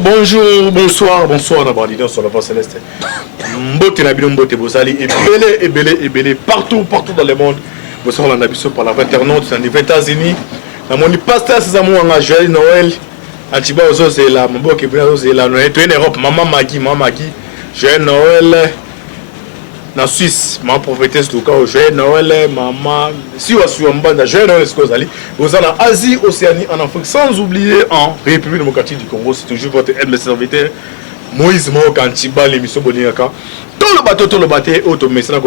Bonjour, bonsoir, Nabardino sur la voie céleste. Mbote Nabino Mbote Bozali, et partout dans le monde. Vous serez en Abisso par la internaute, dans les États-Unis. Dans mon pasteur, c'est à moi, Joël Noël. Antiba Ozo, c'est là, mon beau Kébina, c'est là. Nous sommes en Europe, Maman Magui, Joël Noël. En Suisse, ma prophétesse Luka, Joël Noël, maman, si vous êtes en bande, Joël Noël, vous êtes en Asie, Océanie, en Afrique, sans oublier en République démocratique du Congo, c'est toujours votre aide, serviteur Moïse Mo, Kantiba, l'émission Boniaka. Tout le bateau, automation,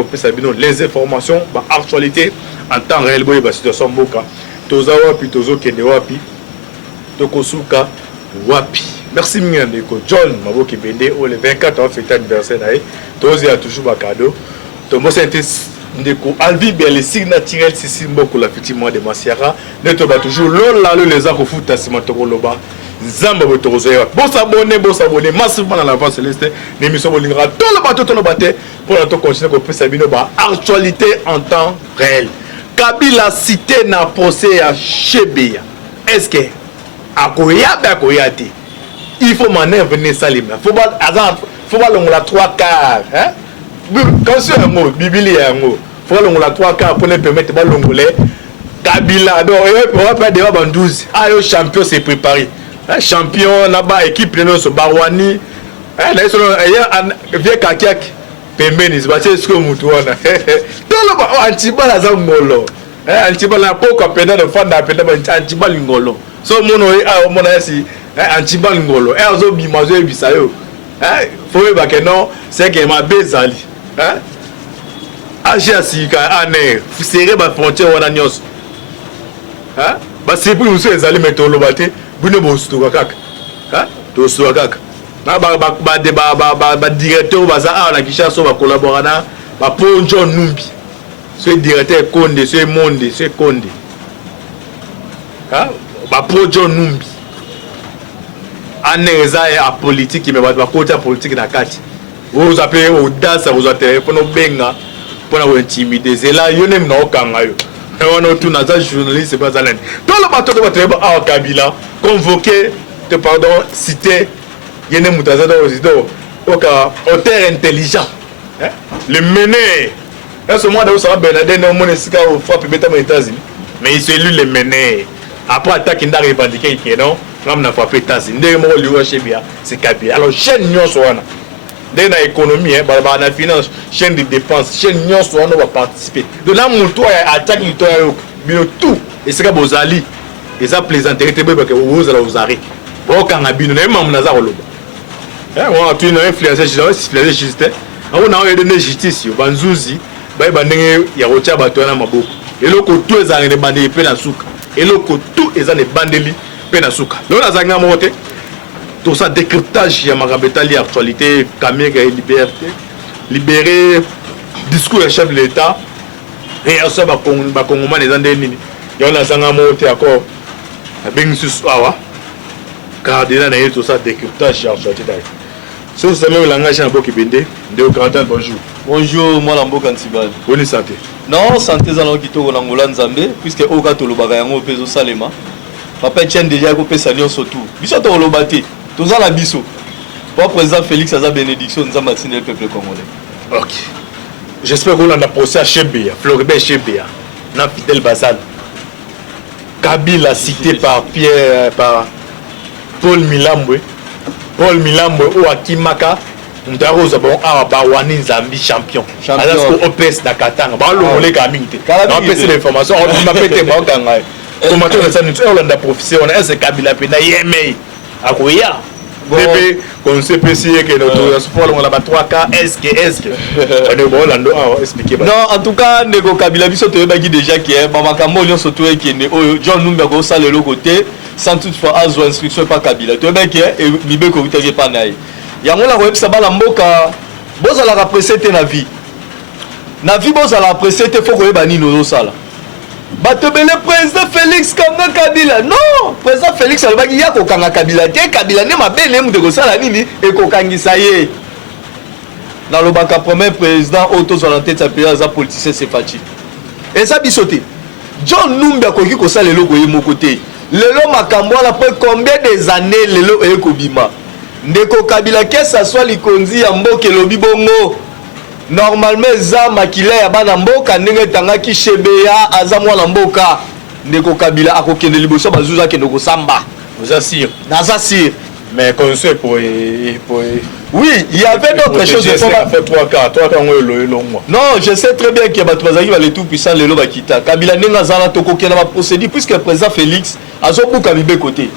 les informations, l'actualité en temps réel, la situation Boka, Toza Wapi, Tozo Kende Wapi, Tokosuka Wapi. Merci Mignandeko John Maboki Bende, le 24 ans fête anniversaire d'ailleurs. Tozi a toujours un cadeau. Tomo Saint-Est Ndeko Alvi bien les signes naturels c'est Simboko la petit mois de Masiara. Ne te bat toujours l'on les arcs au foot à Simatoro Loba. Zamba Botorozoya. Bon s'abonner massivement dans la voie céleste. L'émission Bolingera tout le bateau pour notre continuer qu'on peut s'abonner à actualité en temps réel. Kabila cité n'a procès à Chebea. Est-ce que Akoya Bakoyate? Il faut m'en venir salim. Faut pas la 3 quarts. Hein? Quand c'est un mot, Bible est un mot. Faut la 3 quarts pour ne permettre pas l'ongolais. Kabila, donc, on va pas déjà en 12. Ah, le champion s'est préparé. Champion, là-bas, équipe, nous, Barwani. Il y a un vieux kakiak. Pembeni, c'est ce que nous avons. Tout le monde, Antiba, la Zangolo. Antiba, la poka, pena de fan, Antiba, l'ingolo. So, mon asi. Antiba Ngolo, Erzo Bimazo et Bisayo. Faut que non, c'est que ma bezali. Agia Sika, Ané, serré ma frontière ou Ananios. C'est pour nous les allés mettre au lobate, Bune Bostouakak. Tosuakak. Directeur Baza, la Kisha Sova collaborana, pour John Numbi. Ce directeur Konde, ce monde, ce Konde. Pour John Numbi. Aneza et à politique, mais pas côté politique dans kati. Vous appelez audace, vous appelez pour nous benga, pour nous intimider. C'est là, il y a même non kangayo. On a tout dans journaliste, c'est pas ça. Dans le bateau de votre à Kabila, convoqué, pardon, cité, il y a un moutaza au terre intelligent. Le mener. En ce moment, ça va Bernadette, on a dit qu'on frappe les États-Unis. Mais il s'est élu le mener. Après attaque, il a revendiqué qu'il non. On a frappé les États-Unis. C'est Kabila. Alors, chaîne Nyon Soana. Dans l'économie, dans la finance, chaîne de dépenses, chaîne Nyon Soana va participer. De là, mon toit attaque tout. Et c'est comme aux alliés. Et ça plaisanterie, c'est parce que vous allez aux arrêts. Bon, quand on a bien, on a un nazar au lobe. On a une influence, on a donné justice, on a Banzouzi, on a retiré Batouana Maboko. Et là, tout est en bandé Penasuka. Et là, tout est en bandé Penasuka. Là, on a zangé monté. Tout ça, décryptage, il y a Marabetali, actualité, Kamega et liberté. Libérer, discours du chef de l'État. Et ça, il y a des Andéni. Il y a zangé monté encore. Awa. Cardinal et tout ça, décryptage, actualité. Si vous savez le langage en Boki Bende, bonjour. Bonjour, moi Lambo Kantibal. Bonne santé. Non, santé zalon kito ko nangola nzambe puisque oka to lobaka yango peso salema. Papa tient déjà ko pesa nyo surtout. Biso to lobate. To za la biso. Pour président Félix Aza bénédiction nzamba le peuple congolais. OK. J'espère qu'on a procès à Chebea, Floribert Chebea, na Fidel Bazal. Kabila cité par Paul Milambwe. Paul Milambwe ou Akimaka. Ndaroza bon Bawani Zambi champion. Alors que OPS na Katanga. Ba lo le kamingite. On peut ces informations, on m'a pété ba nganga. Comment on ça nous on a professeur on est Kabila pena yeme. Akoya. Bébé qu'on sait préciser que notre sport on a pas 3K est-ce que on est bon là on expliquer. Non, en tout cas nego Kabila biso to yebaki déjà qui est Bamakambo nyo surtout qui est John Numba ko ça le côté sans toutefois azo instruction pas Kabila. To yebaki et Bibe ko vitake pas naï. Yango la web sabala mboka bozala ka presete na vie bozala presete faut ko yeba nino sala bato bele président Félix Kanga Kabila non président Félix alobaki ya ko kanga Kabila te Kabila ne mabele mu de ko sala nini e ko kangisa ye na lobaka premier président auto sur la tête sa pays za politicien c'est facile et ça bisoté John Numbi akoki ko sala eloko ye moko te lelo makambo wana après combien des années lelo ekobima ndeko Kabila que ça soit likonzi ya mboka elobi bongo normalement eza makila ya bana mboka ndenge tangaki Shebeya aza mwana mboka ndeko Kabila akokende liboso bazuza akende kosamba vous assure naza sire mais conseil pour oui il y avait d'autres choses de faire 3 quarts non je sais très bien que batozaki va le tout puissant lelo bakita Kabila nenga zala tokokena ba procédure puisque le président Félix azobuka bibe côté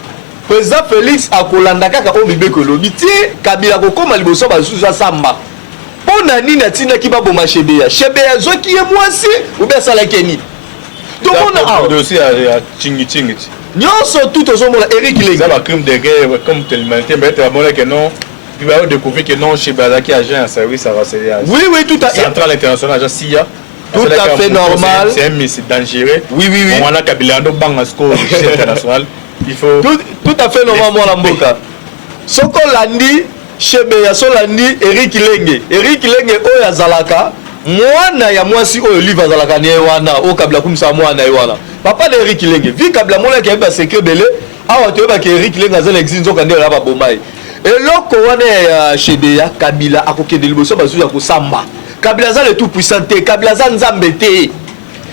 président Félix akolanda kaka o bibe ko lobi ti Kabila kokoma liboso bazuza samba pona nini atinaki baboma Shebeya zoki ye mwasi ou bien salakeni tout le monde a dossier à Chingi nyonso tout ozomona Eric Lengi ça va crime de guerre comme l'humanité mais tu vas que non puis va découvrir que non chez Bazaki agent en service à renseigner oui tout à fait centrale internationale agent SIA tout à fait normal c'est un missile dangereux oui on a Kabila ndo banga score international il faut tout à fait normal mwana mboka soko landi Shebeya solandi Eric Lengi oyo azalaka mwana ya mwasi oyo livre azalaka ne wana o Kabila kumisa mwana ye wana papa de Eric Lengi vi Kabila mona ke ba secret belé awa to ba ke Eric Lengi azala exinzo kande la ba bomai eloko wana ya Shebeya Kabila akokende liboso bazu ya kosamba Kabila za le tout puissant Kabila za nzambe te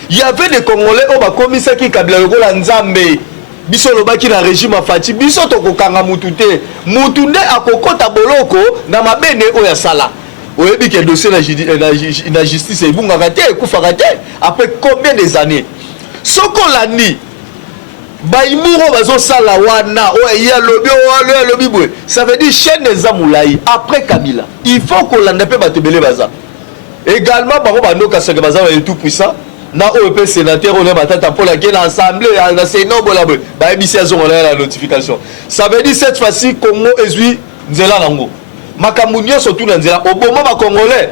il y avait des Congolais au ba komisa ki Kabila lokola nzambe biso lobaki na régime afati biso tokokanga mutu te mutu nde akokota boloko na mabene oyo ya sala oyebi ke dossier na justice ebungaka te ekufaka te après combien des années soko landi baimuro bazosala wana oyo ya lobi boye ça veut dire chaîne eza molai après Kabila il faut kolanda mpe bato ebele baza également bango bandoka seke baza na tout puissant na oyo mpe sénateur oyo batata mpo lake na assemblée na sénat obola boye bayebisi azongola la notification ça veut dire cette fois-ci Congo ezwi nzela nango makambo nyonso tu na nzela oboma bakongolais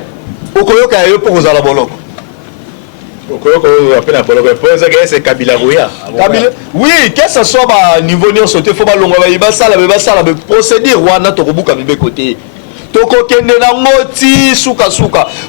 okoyoka ya yo mpo kozala boloko okoyoka apena boloko mpo ezaka ese Kabila roya Kabila oui que ça soit ba niveau nyonso te fo balonga basala procédure wana tokobuka mibe côté tokokende na ngoti suka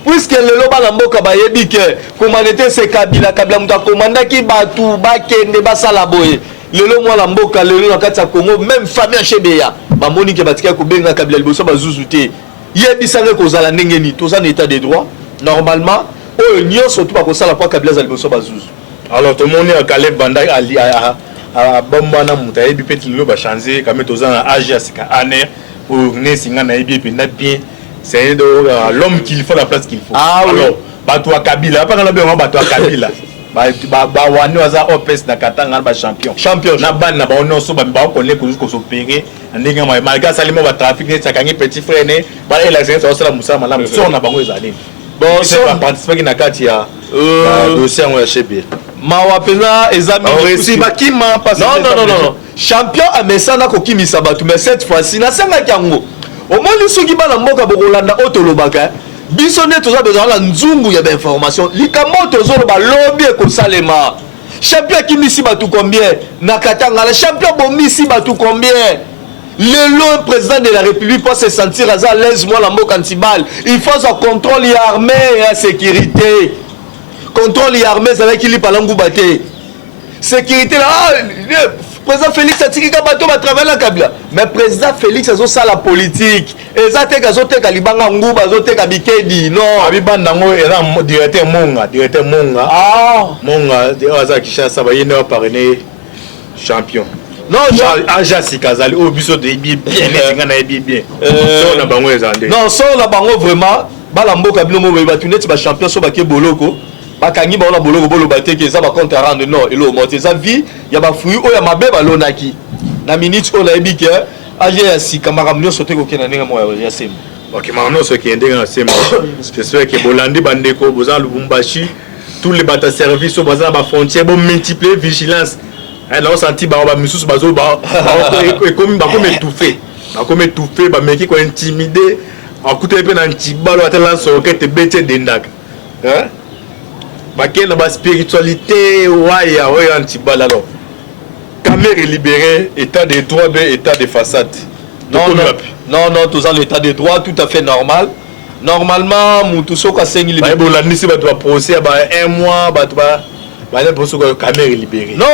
puisque lelo bana mboka bayebi ke commandité c'est Kabila muta commandaki batu bakende basala boye lelo mwana mboka lelo na kati ya Congo même famille ya Shebeya bamoni ke batika ko benga Kabila liboso bazuzu te yebisanga kozala ndenge ni toza na état de droit normalement oyo nyonso tu bakosala po Kabila za liboso bazuzu alors tout le monde a Caleb Banda ali a bomana muta yebi petit lelo ba changer quand même toza na âge ya sika année pour nesinga na yebi penda bien c'est l'homme qu'il faut la place qu'il faut alors bato ya Kabila pas na bien bato ya Kabila ba wani waza opes na katanga ba champion na ban na ba ono so ba connaît ko s'opérer ndenge malgré salimo ba trafic ne tsakangi petit frère ne ba la séance osala musa malamu so na bango ezali bon so ba participer na kati ya dossier ya Shebeya mawa pena ezami réussi bakima parce non champion amesana ko kimisa batu mais cette fois-ci na sanga kyango au moins soki bana mboka bokolanda otolobaka biso nde toza besoin la nzungu ya information likambo tozoloba lobi ekosalema champion kimisi batu combien na katanga la champion bomisi batu combien le président de la République peut se sentir à l'aise moi la mboka ntibal il faut un contrôle armé et sécurité contrôle armé ça veut qu'il parle ngubate sécurité là président Félix a dit que va travailler la Kabila mais président Félix a ça la politique et ça te gazote kalibanga nguba zote kabikedi non abibanda ngo era directeur monga monga de aza Kinshasa ba yene parrainer champion non Ajasi Kazali au biso de bien nga na bien so na bango ezande non so na bango vraiment bala mboka bino mo ba tuneti ba champion so ba ke boloko bakangi ba ona boloko bolo bateke za ba compte rendre non elo monte za vie ya ba fruit o ya mabe ba lonaki na minute o la ebike age ya sika makamnyo sote ko kena nenga mo ya sembo OK makamnyo so ki ndenga na sembo j'espère que bolandi bandeko boza Lubumbashi tous les bata service au bazar ba frontière bon multiplier vigilance on senti ba misusu bazo ba comme ba comme étouffé ba meki ko intimider akuté pe na ntibalo atela so ke te bete dendaka hein bakena ba spiritualité waya oya ntibala alors caméra libérée état de droit be état de façade non tous en état de droit tout à fait normal normalement mutu soko asengi libéré bolandi si ba doit procès ba 1 mois ba Caméra libérée. Non,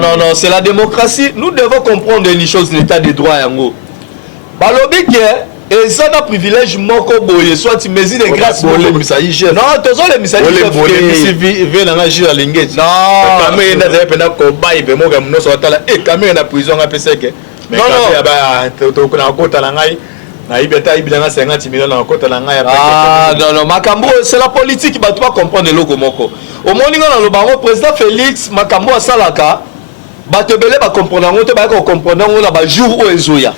non, c'est la démocratie. Nous devons comprendre une chose, l'état des droits. Balobi qui est, et ça n'a privilège moko boye, soit tu mesures des grâces. Non, tous les misaïs. Non, Makambo, c'est la politique qui va comprendre le Komoko. Au moment où le président Félix, Makambo a salaka, batebele va comprendre, le jour où Ezoya.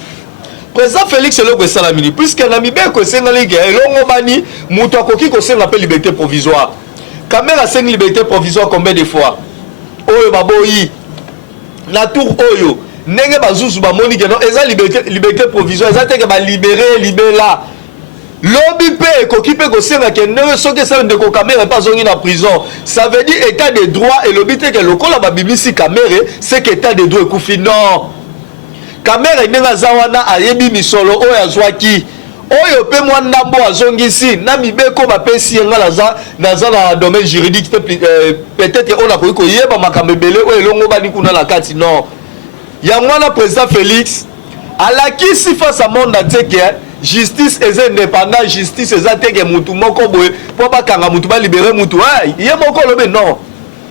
Président Félix c'est le que ça la mini, puisque Namibé que c'est dans les guerres, l'on bani, Moutakoki que c'est l'appel liberté provisoire. Caméra c'est liberté provisoire combien de fois? Oyo baboyi, la tour Oyo. Nenge bazuzu ba moni que non eza liberté provisoire eza te que ba libérer là lobby pe koki pe ko senga ke ne so que ça de ko caméra pas zongi na prison, ça veut dire état de droit et lobby te que lokola ba bibisi caméra c'est que état de droit kufi non caméra ndenga zawana ayebi misolo oyo azwaki oyo pe mwa ndambo azongisi na mibeko ba pesi ngala za na domaine juridique peut-être on a ko yeba makambe belé oyo longo bani kuna la kati non. Il y a moi le président Félix à la qui si face à monde entier que justice est indépendante, justice est que mutu moko boye pour pas kanga mutu ba libérer mutu il y a moko le non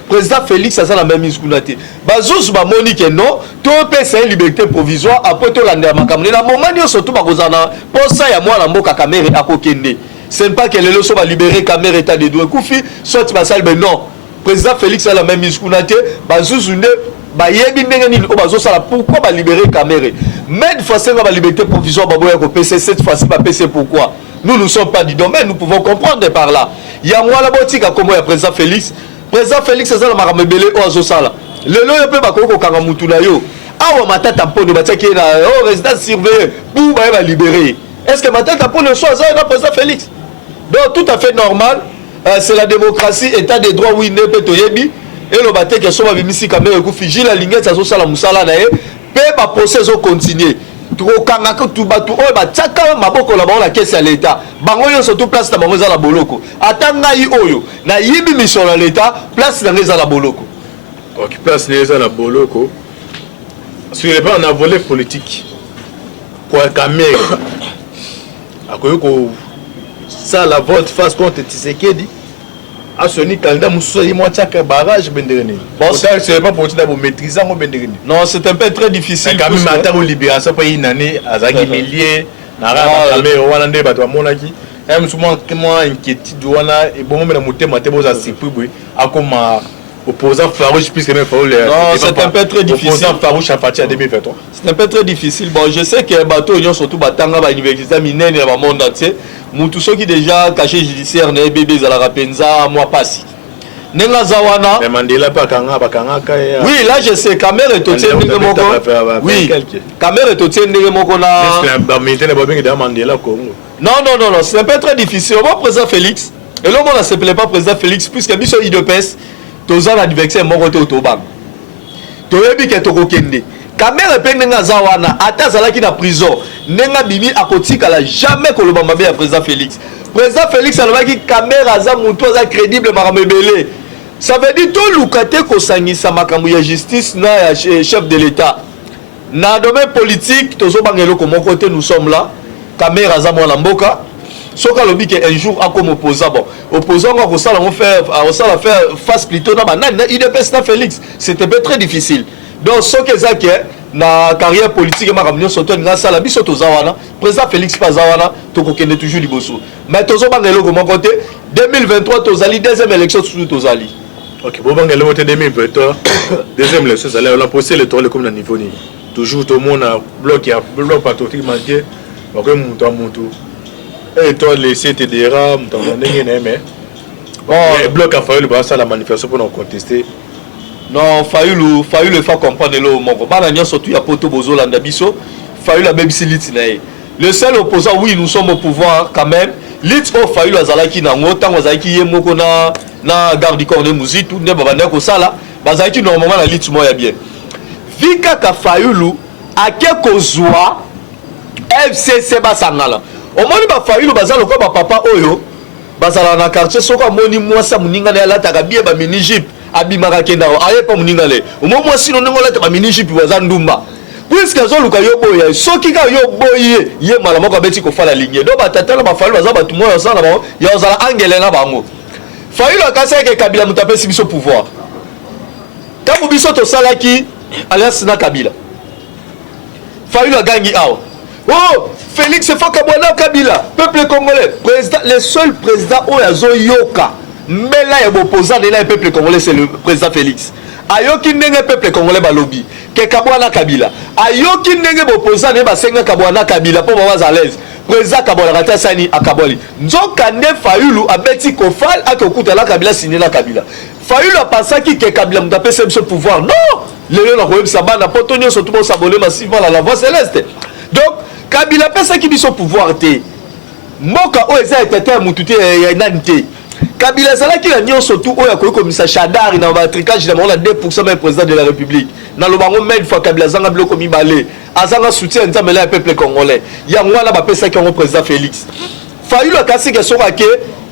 président Félix ça la même miskunati bazous ba moni que non to pe c'est liberté provisoire après to landa makamne na moment yo surtout ba kozana pour ça ya moi la mboka caméra akokende c'est pas que les leçons va libérer caméra état de droit koufi soit ba sal ben non président Félix ça la même miskunati bazous ne bayebi ndenge nini o bazo sala pourquoi ba libérer caméra mais de façon ba liberté provisoire ba boya ko PC cette fois-ci ba PC pourquoi nous sommes pas du domaine nous pouvons comprendre par là il y a moi la botika comme ya président Félix ça la maramebele o azo sala lelo yo pe ba ko kanga mutu na yo awa matata mpono batiaki na résidence surveillée pour ba libérer est-ce que matata mpono soit ça na président Félix donc tout à fait normal c'est la démocratie état de droit oui ne peut toyebi et le bâtiment qui sont bimisi caméra ku fiji la ligne ça so sala musala na e pe ba procès au continuer to kanga ko tu batu o ba tsaka maboko la ba la caisse à l'état bango yo surtout place na bango za la boloko atanga yi oyo na yibi mission à l'état place na za la boloko OK place na za la boloko sur le plan on a volé politique quoi caméra akoyoko ça la vote face contre Tshisekedi à ce niveau candidat Moussoui moi tchaka barrage benderene bon ça c'est pas pour tu maîtriser en benderene non c'est un peu très difficile quand même attendre une libération pas une année azaki milliers na ra caméra wana nde bato monaki même souvent moi inquiétude wana et bon même na motema te boza sipui akoma opposant farouche puisque même Faroul non c'est un peu très difficile opposant farouche à partir de 2023 c'est un peu très difficile bon je sais que bateau union surtout batanga ba université minene na monde entier mutu soki déjà caché judiciaire na bébé za la rapenza moi passé nenga zawana mais Mandela pas kanga oui là je sais caméra to tient ndenge moko oui caméra to tient ndenge moko na ba militaire ba bengi da Mandela Congo non c'est un peu très difficile au président Félix et l'homme ne se plaît pas président Félix puisque biso IDPS toza na diverser moko to tobang toyebi ke to kokende caméra pe nenga zawana ata zalaki na prison nenga bimi akotika la jamais ko loba mabe ya président Félix alobaki caméra za mutu za crédible maramebele ça veut dire to lukate ko sangisa makambo ya justice na ya chef de l'état na domaine politique tozo bangelo ko mon côté nous sommes là caméra za mwana mboka soka lobi que un jour comme opposant bon opposant on faire face plutôt na banane na IDPS na Félix c'était très difficile donc ce que ça qui na carrière politique ma ramener surtout na sala biso to zawana président Félix Pazawana to kokende toujours liboso mais tozo bangelo ko mon côté 2023 tozali deuxième élection sous tozali OK bon bangelo vote 2023 deuxième élection ça la procès électoral comme na niveau ni toujours tout le monde a bloc patriotique manqué donc mutu et toi les CTDRA m'entendez mais bon bloc a fallu ça la manifestation pour nous contester non Fayulu faire comprendre le moko bana nyo surtout ya poto bozolanda biso Fayulu la BBC lit na le seul opposant oui nous sommes au pouvoir quand même lit au Fayulu azalaki na ngota azalaki ye moko na garde corps de musique ne babanda ko sala bazalaki normalement la lit moya bien vika ka Fayulu akeko zwa FCC basangala omoni ba Fayulu bazalo ko ba papa oyo bazala na quartier soko moni mwasa muninga na lataka bie ba mini jeep abimaka kenda aye pa muninga le moi sino nengola ta minishi pi waza ndumba puisque zo luka yo boya soki ka yo boye ye mala moko abeti ko fala ligne do batata na bafalu baza batu moyo za na bango ya ozala angele na bango Fayulu akasa ke Kabila mutapesi biso pouvoir tabu biso to salaki alliance na Kabila Fayulu agangi awa oh Félix Fakabwana Kabila peuple congolais président le seul président où yazo yoka mbela ya opposant de la peuple congolais c'est le président Félix ayoki ndenge peuple congolais balobi ke Kabwana Kabila ayoki ndenge opposant ne basenga Kabwana Kabila po baza à l'aise président Kabwana kata sani akaboli nzoka nde Fayulu abeti kofal akokuta la Kabila signé la Kabila Fayulu apasaki ke Kabila mutapesa biso pouvoir non lelo na koyebisa sabana potonyo surtout pour s'abonner massivement à la voix céleste donc Kabila pesa ki biso pouvoir te moka o eza etete mututé ya nanité Kabila zalaki la nyonso tout oya koyi komisa Chadari na ba tricage na 2% même président de la République na lobango même fois Kabila zanga biloko mibale azanga soutien nzambe la peuple congolais ya ngwana ba pesa ki ngo président Félix Fayulu akasi ke soka ke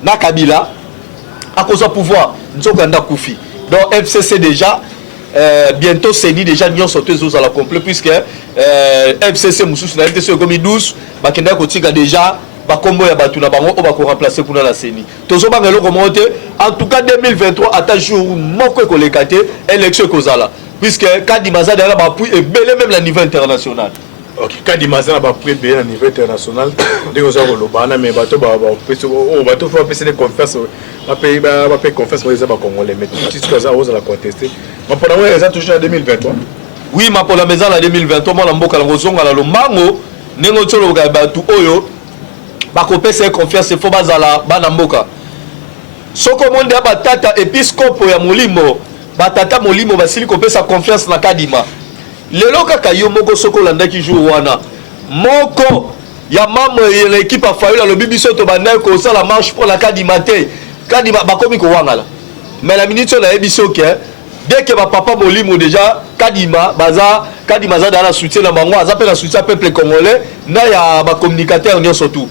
na Kabila akoza pouvoir nzoka nda kufi donc FCC déjà bientôt c'est dit déjà nyonso sauté à la complet puisque FCC mususu na FCC comme 12 bakenda kotika déjà bakombo ya batu na bango ba ko remplacer kuna la CENI tozo banga eloko monte en tout cas 2023 ata jour moko ko lekate élection kozala puisque Kadi Mazada la ba puis et belé même la niveau international OK Kadi Mazada ba puis belé à niveau international ndeko za ko lobana mais bato ba bato faut passer des conférences ba payer conférence pour les congolais mais tout ce que ça ose la contester mais pour moi ils ont toujours en 2023 oui ma pour la maison en 2023 moi la mboka la rozonga la lomango nengo tsolo ga batu oyo bakopesa confiance faut bazala bana mboka soko monde ya batata episcope ya molimo batata molimo basili kopesa confiance na Kadima lelo kaka yo moko soko landaki jour wana moko ya membre ya l'équipe a Fayulu le bibiso to bandai ko ça la marche pour la Kadima te Kadima bakomi ko wangala mais la minute on a ebiso ke dès que papa molimo déjà Kadima baza Kadima za dans soutien na bango aza pe na soutien peuple congolais na ya ba communicateur nyo surtout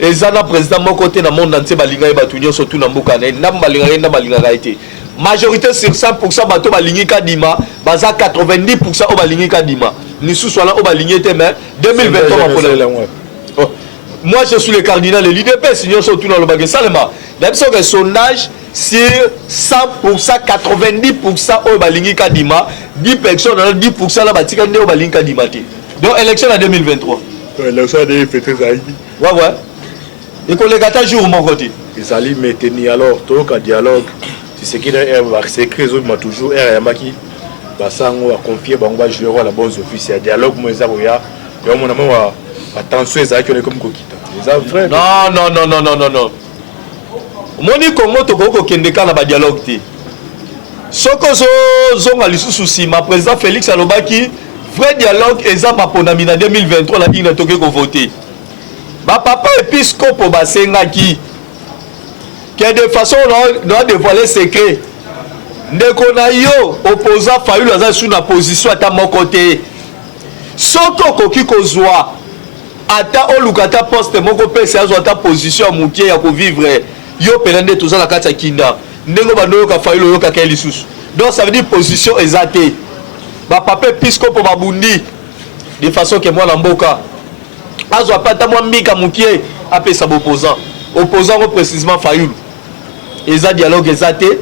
ezana président mon côté dans monde entier balinga e batunyo surtout na mboka na balinga été majorité sur 100% bato balingi Kadima baza 90% au balingi Kadima ni sous soit là au balingi était mais 2023 moi je suis le cardinal et l'IDP signé surtout dans le bagage Salema même sur le sondage sur 100% 90% au balingi Kadima 10 personnes 10% là batika ndé au balingi Kadima donc élection en 2023 l'élection a fait ça ouais et qu'on les gâte jour mon côté ils allaient maintenir alors tout le dialogue c'est ce qui est secret m'a toujours maki basango a confié bango ba jouer la bonne officier dialogue moi ça boya yo mon amour attention ça que comme kokita les frères non moni Congo to ko kende kana ba dialogue te soko zonga lisusu si ma président Félix alobaki vrai dialogue ezapa ponami na 2023 la ina toke ko voter ba papa épiscope basengaki que de façon on doit dévoiler secret ndeko na yo opposant Fayulu aza sous na position ata mon côté soko koki kozwa ata olukata poste moko pesa azo ata position mukie ya ko vivre yo pelende toza la kati ya kinda ndengo bandoyo ka Fayulu yo ka keli susu donc ça veut dire position exacte ba papa épiscope babundi de façon que moi na mboka azo apata moi mbika mukie apesa opposant précisément Fayulu eza dialogue ezate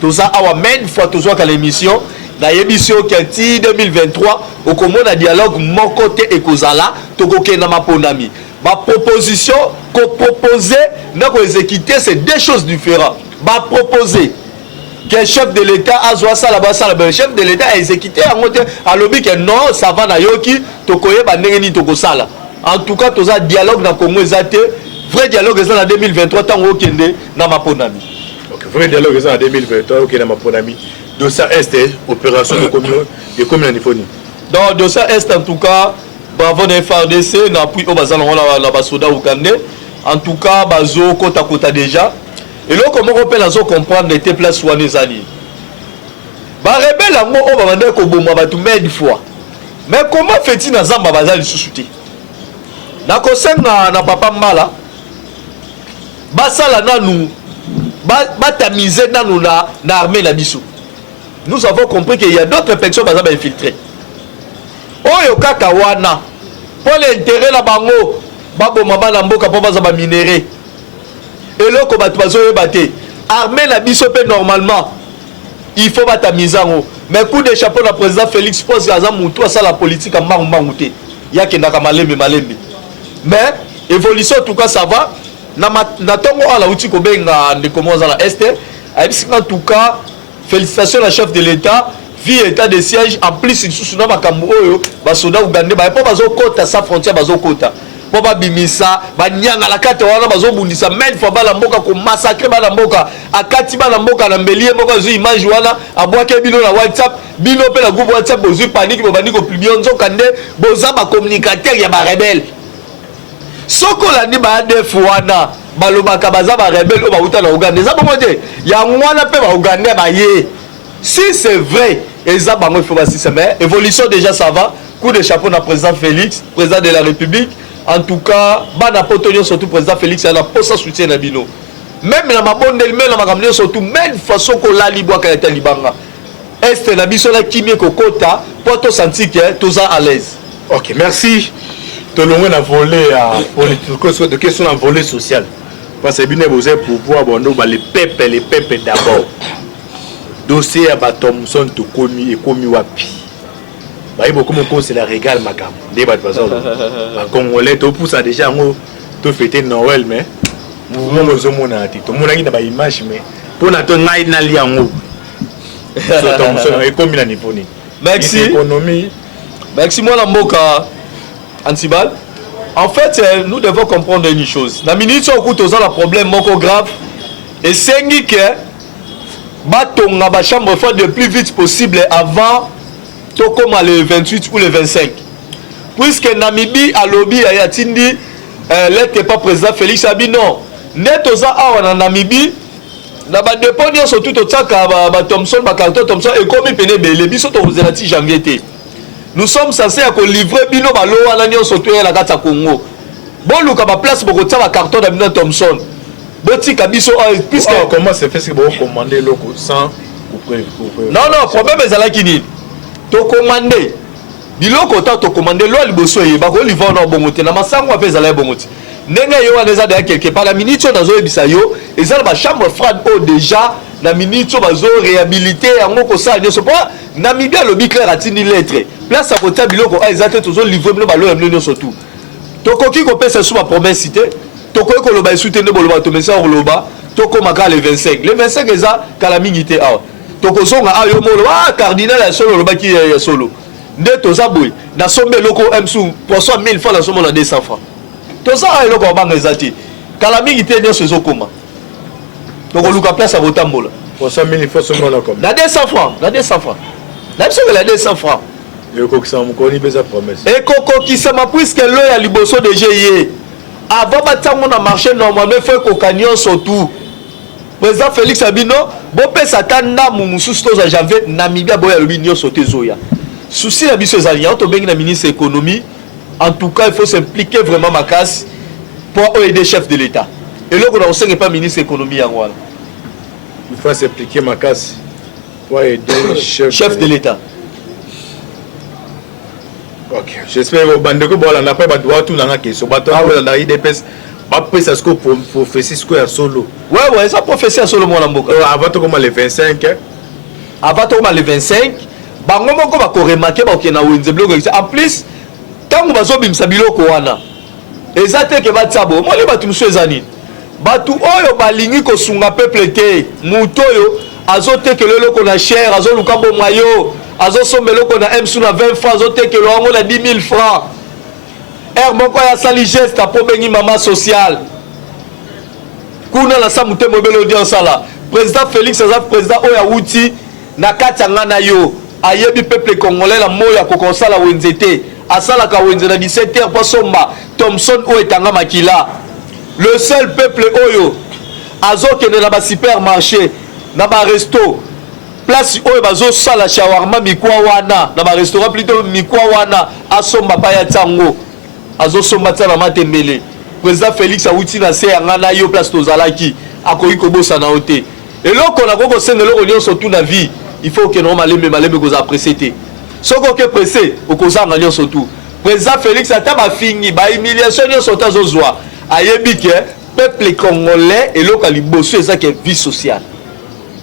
toza awa même fois tozo ka l'émission na émission qui 2023 au komona dialogue mon côté ekozala tokoke na mapondami ba proposition ko proposer na ko exécuter c'est deux choses différentes ba proposer que chef de l'état azwa sala ba sala le chef de l'état a exécuté en mode à lobby que non ça va na yoki tokoye ba ndenge ni tokosala en tout cas toza dialogue na Congo ezate vrai dialogue ezala na 2023 tango okende na mapondami vrai dialogue en 2023 ok na maponami dossier est opération de communauté donc dossier est en tout cas bravo na FARDC na appui au bazalo la basoda okande en tout cas bazo kota déjà et là comment on peut la comprendre était place wana ezali ba rebelle ngo o ba bande ko bomba batu mille fois mais comment fait-il na zamba bazali susuti na kosenga na papa mala basala nanu batamize nanu na armée na biso nous avons compris qu'il y a d'autres personnes qui sont infiltrées. Oyo kaka wana pour l'intérêt la bango babo mama na mboka pour baza ba minéré eloko batu bazo yebate armée na biso pe normalement il faut bata mizango mais coup de chapeau na président Félix pose aza mutu asa la politique a marumbangu te yake ndaka malembe mais évolution en tout cas ça va na tongo ala uti ko benga ndeko moza la este en tout cas félicitations à chef de l'état vie état de siège en plus il sous na makambo oyo basoda ugandais ba po bazo kota sa frontière bazo kota po ba bimisa ba nyanga la kate wana bazo bundisa men fo ba la mboka ko massacrer ba la mboka akati ba la mboka na mbelie mboka zo image wana abwake bino na WhatsApp bino pe na groupe WhatsApp bozo panique bo bandi ko publier nzo kande boza ba communicateur ya ba rebelle soko la ni ba def wana balobaka baza ba rebelle o ba uta na Uganda za bomote ya ngwana pe ba Uganda ba ye si c'est vrai et ça il faut passer mais évolution déjà ça va coup de chapeau na président Félix président de la République en tout cas bana potonio surtout président Félix a la posa soutien na bino même na mabondel même na makamnyo surtout même façon ko la libwa ka eta libanga est na biso la kimie kokota pour to sentir que tous à l'aise. OK, merci. Tout le monde a volé à politique de question en volet social parce que bien vous pour pouvoir bondo les peuples d'abord. Dossier à Thomson to komi et komi wapi. Baï beaucoup mon c'est la régale makam. Débat de bazar. En Congolais to pousse déjà ngo to fêter Noël mais mouvement mozo mona ati. To mona ngina ba image mais pour na to ngai na liango. So Thomson et komi na niponi. Merci. Économie. Merci moi la mboka Antibal. En fait, nous devons comprendre une chose. La minute où nous avons un problème moko grave et c'est que batonga ba chambre forte le plus vite possible avant comme le 28 ou le 25 puisque Namibie a lobby a yatindi l'était pas président Félix Abino netoza awa na Namibie na ba dépôt surtout to tsaka ba Thomson ba carton Thomson et comme pene belé biso to zelati janvier té nous sommes censés à livrer bino ba lo wana nyo surtout la kata Congo bon luka ba place boko tsaka carton da bino Thomson botika biso puisque comment c'est fait que vous commandez loko sans non problème ezalaki nini to commander biloko ta to commander lo liboso ye ba ko livrer na bongote na masango ape ezala bongote ndenge yo wana eza de quelque part la minute on azo ebisa yo ezala ba chambre froide o déjà na minute bazo réhabiliter yango ko sa nyoso po Namibia lobi clair atindi lettre place à côté biloko ezate tozo livrer bino ba lo yamno surtout to koki ko pesa sous ma promesse cité toko ko loba soutenir boloba to mesa loba toko maka le 25 le 25 eza kala mingité a toko zonga ayo molo cardinal ya solo loba ki ya solo nde toza boy na sombe loko msu pour 1000 francs na somo na 200 francs toza ayo loko banga ezati kala mingité nyo sezo koma toko luka place à botambola pour 1000 francs somo na comme na 200 francs na 200 francs na biso la 200 francs le kokisa mukoni beza promesse et kokokisa ma puisque lo ya liboso de GIE avant batango na marché normalement il faut qu'on surtout président Félix Abino bo pesa tanda mususu to za janvier Namibia boya lobi nyo sauté zoya souci la biso ezali to bengi na ministre économie en tout cas il faut s'impliquer vraiment ma casse pour aider chef de l'état et là on sait pas ministre économie yango il faut s'impliquer ma casse pour aider chef de l'état. OK, j'espère que bandeko bola na pas ba doit tout na question bato na IDPS ba pesa ce que prophétie ce que ya solo ouais ça prophétie à solo mon mboka avant to comme le 25 avant to comme le 25 bango moko ba ko remarquer ba okena wenze blog en plus tango bazo bimsa biloko wana ezate ke batsabo mo le batu mso ezani batu oyo balingi ko sunga peuple te muto yo azote ke lelo na cher azo lukambo mayo azo sombelo ko na msu na 20 francs azo te ke lo ngo na 10000 francs moko ya sali geste po bengi mama social kuna la samute mobelo audience la président Félix Azaf président oya wuti na kati ngana yo ayebi peuple congolais la moya ko konsala wenzete asala ka wenze na 17h po somba Thomson o etanga makila le seul peuple oyo azokende na ba supermarché na ba resto place oyo bazo sala shawarma mikwa wana na ba restaurant plutôt mikwa wana asomba pa ya tango azo somba tsala matembele président Félix awuti na se ngana yo place tozalaki akoki kobosa na ote eloko na koko senga eloko nyonso tout na vie il faut que non malembe cause apprécier. Ce qu'on est pressé, au cause en gagnant surtout. Président Félix Ataba fini, ba humiliation n'y sont à zozwa. Ayebike, peuple congolais et local bossé ça qui est vie sociale.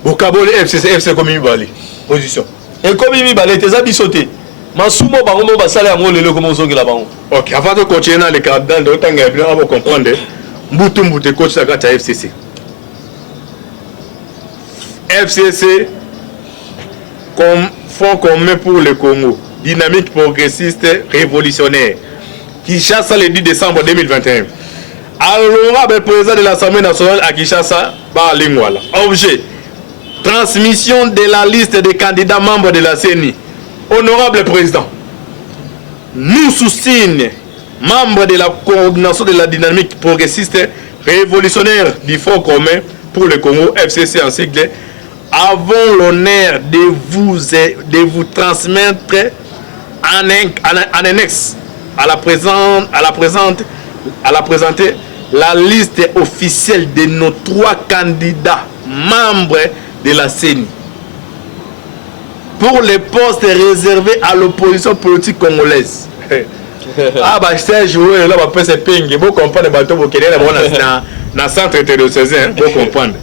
Bokabole FC comme une balle. Position. Et comme il balle, tes habits sautés. Masumo bango ba sala yango lelo comme ozongi la bango. OK, avant de continuer dans les cadres de autant bien on va comprendre. Mbutu coach ça gata FCC. FCC comme Fonds commun pour le Congo, dynamique progressiste révolutionnaire, Kinshasa le 10 décembre 2021. Honorable président de l'Assemblée nationale à Kinshasa, par Lingwala. Objet, transmission de la liste des candidats membres de la CENI. Honorable président, nous sous-signent, membres de la coordination de la dynamique progressiste révolutionnaire du Fonds commun pour le Congo, FCC en sigle, avons l'honneur de vous transmettre en annexe à la présenter la liste officielle de nos 3 candidats membres de la CENI pour les postes réservés à l'opposition politique congolaise. Ah bah c'est joué là va passer ping, vous comprenez bateau vous connaissez dans centre diocésain, vous comprendre.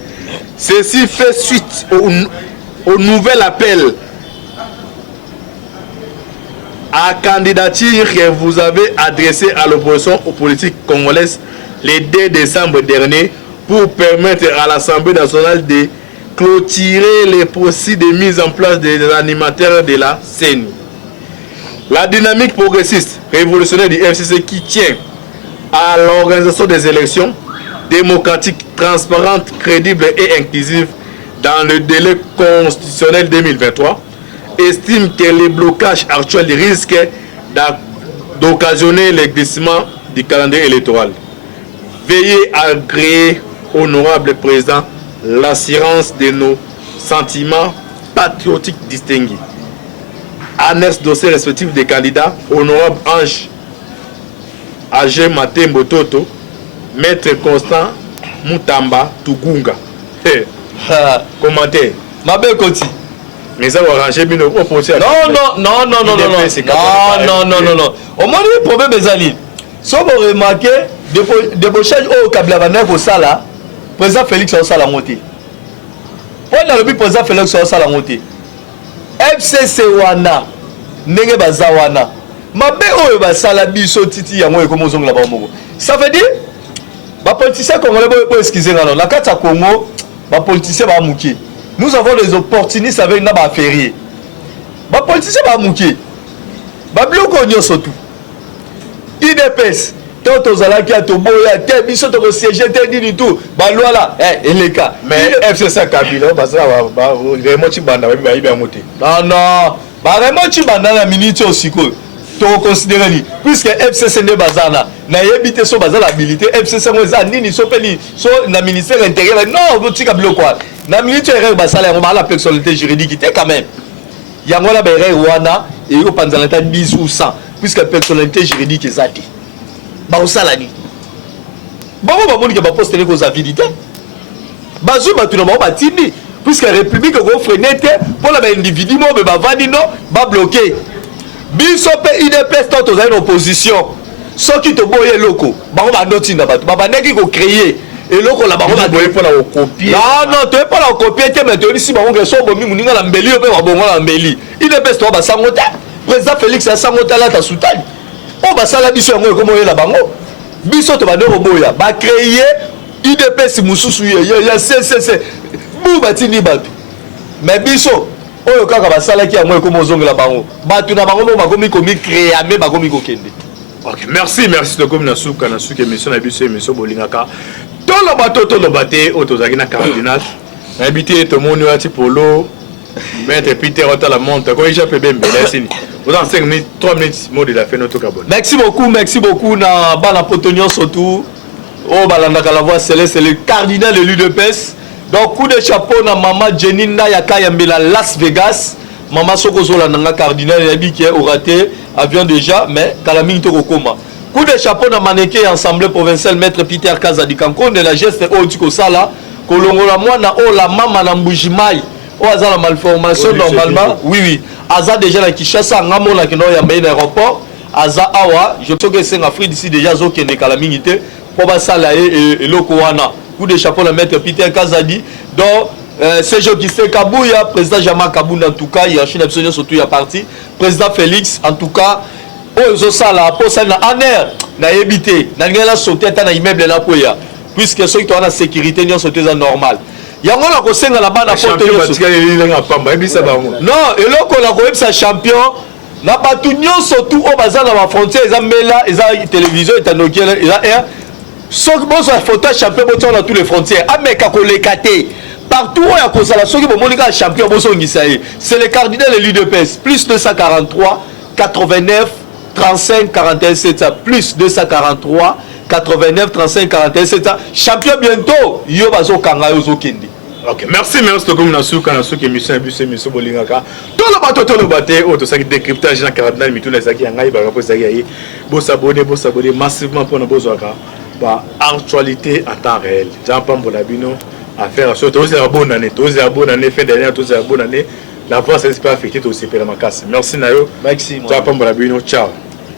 Ceci fait suite au nouvel appel à candidature que vous avez adressé à l'opposition politique congolaise le 2 décembre dernier pour permettre à l'Assemblée nationale de clôturer les processus de mise en place des animateurs de la CENI. La dynamique progressiste révolutionnaire du FCC qui tient à l'organisation des élections démocratique, transparente, crédible et inclusive dans le délai constitutionnel 2023, estime que les blocages actuels risquent d'occasionner le glissement du calendrier électoral. Veuillez agréer, honorable président, l'assurance de nos sentiments patriotiques distingués. Annexe dossier respectif des candidats, honorable Ange Agé Matembo Toto, Maître Constant Moutamba Tugunga. Hey. Commentaire. Ma belle Koti. Mais ça va arranger bien au procès. Non. Au moins le problème est ali. Si vous remarquez, débauchage au Kablavana au Sala, président Félix au Sala monté. Pendant le président Félix au Sala monté. FCC wana nenge bazawana. Ma belle au basala biso titi yango e comme ozong la bango. Ça veut dire les politiciens congolais peuvent excuser non la carte à Congo les politiciens va mouquer nous avons des opportunistes avec na ba férié les politiciens va mouquer ba bloco nyo surtout IDPS tant aux ala qui a to boya te biso to siéger te dit tout ba loi là et les cas mais FCC Kabila ba ça ba vraiment ti banda ba iba monter non ba vraiment ti banda na minute aussi quoi to considérer puisque FCC ne bazana na yebité so bazala habilité FCC ngoza nini so peli so na ministère intérieur non botika bloqué na ministère basala ngo la personnalité juridique était quand même yango la bere wana et yo panzala ta 10 ou 100 puisque personnalité juridique ezati ba osala ni ba moni ke ba poste ne ko habilité bazu ba tuna ba tindi puisque république go frenete pour la individu mo ba vandi no ba bloquer biso pe IDPS tant aux une opposition ceux qui te boye loko bango ba notinda bato ba bandeki ko créer et loko la bango ba boye pour la copier non tu pas la copier te mais tu ici bango que so bomi muninga la mbeli pe ba bongo la mbeli IDPS to ba sangota président Félix a sangota la ta soutane o ba sala biso yango ko moye la bango biso to ba ndeko boya ba créer IDPS mususu ya CCC bu batini bato mais biso oyo kaka basalaki yango ekoma ozongela bango bato na bango bakomi komi créame bakomi kokende. Ok, merci de comme na suka émission na biso émission bolingaka tolo baté otozaki na cardinal na habité to moni wati polo maître Peter ota la monte koija pe bembe la sini vous en 5 minutes 3 minutes mot de la fin notre cabone. Merci beaucoup na bana potonyon surtout o balandaka la voix céleste le cardinal de l'UDPS. Donc coup de chapeau na maman Jenny Nayaka Yambela Las Vegas maman Sokozola nanga cardinal yabi qui est au raté avion déjà mais Kalaming to koma. Coup de chapeau na maneke assemblée provinciale maître Peter Kazadi Kanko de la geste au Tiko Sala kolongola mwana o la mama na Mbujimai o aza la malformation normalement oui aza déjà la Kinshasa ngamo na kino ya main aéroport aza awa je pense que c'est en Afrique d'ici déjà zo kende kala mingi te po ba sala et loko wana coup de chapeau la maître Peter Kazadi donc c'est jeu qui fait Kabouya président Jama Kabounda en tout cas il y a Chine absolument surtout il y a parti président Félix en tout cas ozo sala po ça na aner na éviter na ngela sauter ta na immeuble na poya puisque ceux qui ont la sécurité n'y sauter ça normal yango na kosenga la bana porte non eloko la ko sa champion na batu nyonso tout au bazar na frontière eza mela eza télévision etanokiela eza air soki bozo photo champion boto na tous les frontières ameka ko lekate partout où ya kozala soki bomonika champion bozo ngisa ye c'est le cardinal de l'UDPS plus 243 89 35 41 7 plus 243 89 35 41 7 champion bientôt yo bazo kanga yo zo kende. Ok, merci comme na suka émission bus émission bolingaka. Tout le bateau auto ça décryptage dans cardinal mituna zaki ngai ba ko zaki yi. Bo s'abonner massivement pour na bozwaka ba actualité en temps réel. Jean Pambola bino affaire sur tous les bonne année, fin d'année, tous les bonne année. La voix c'est pas affecté aussi per ma casse. Merci Nayo. Maxime. Jean Pambola bino, ciao.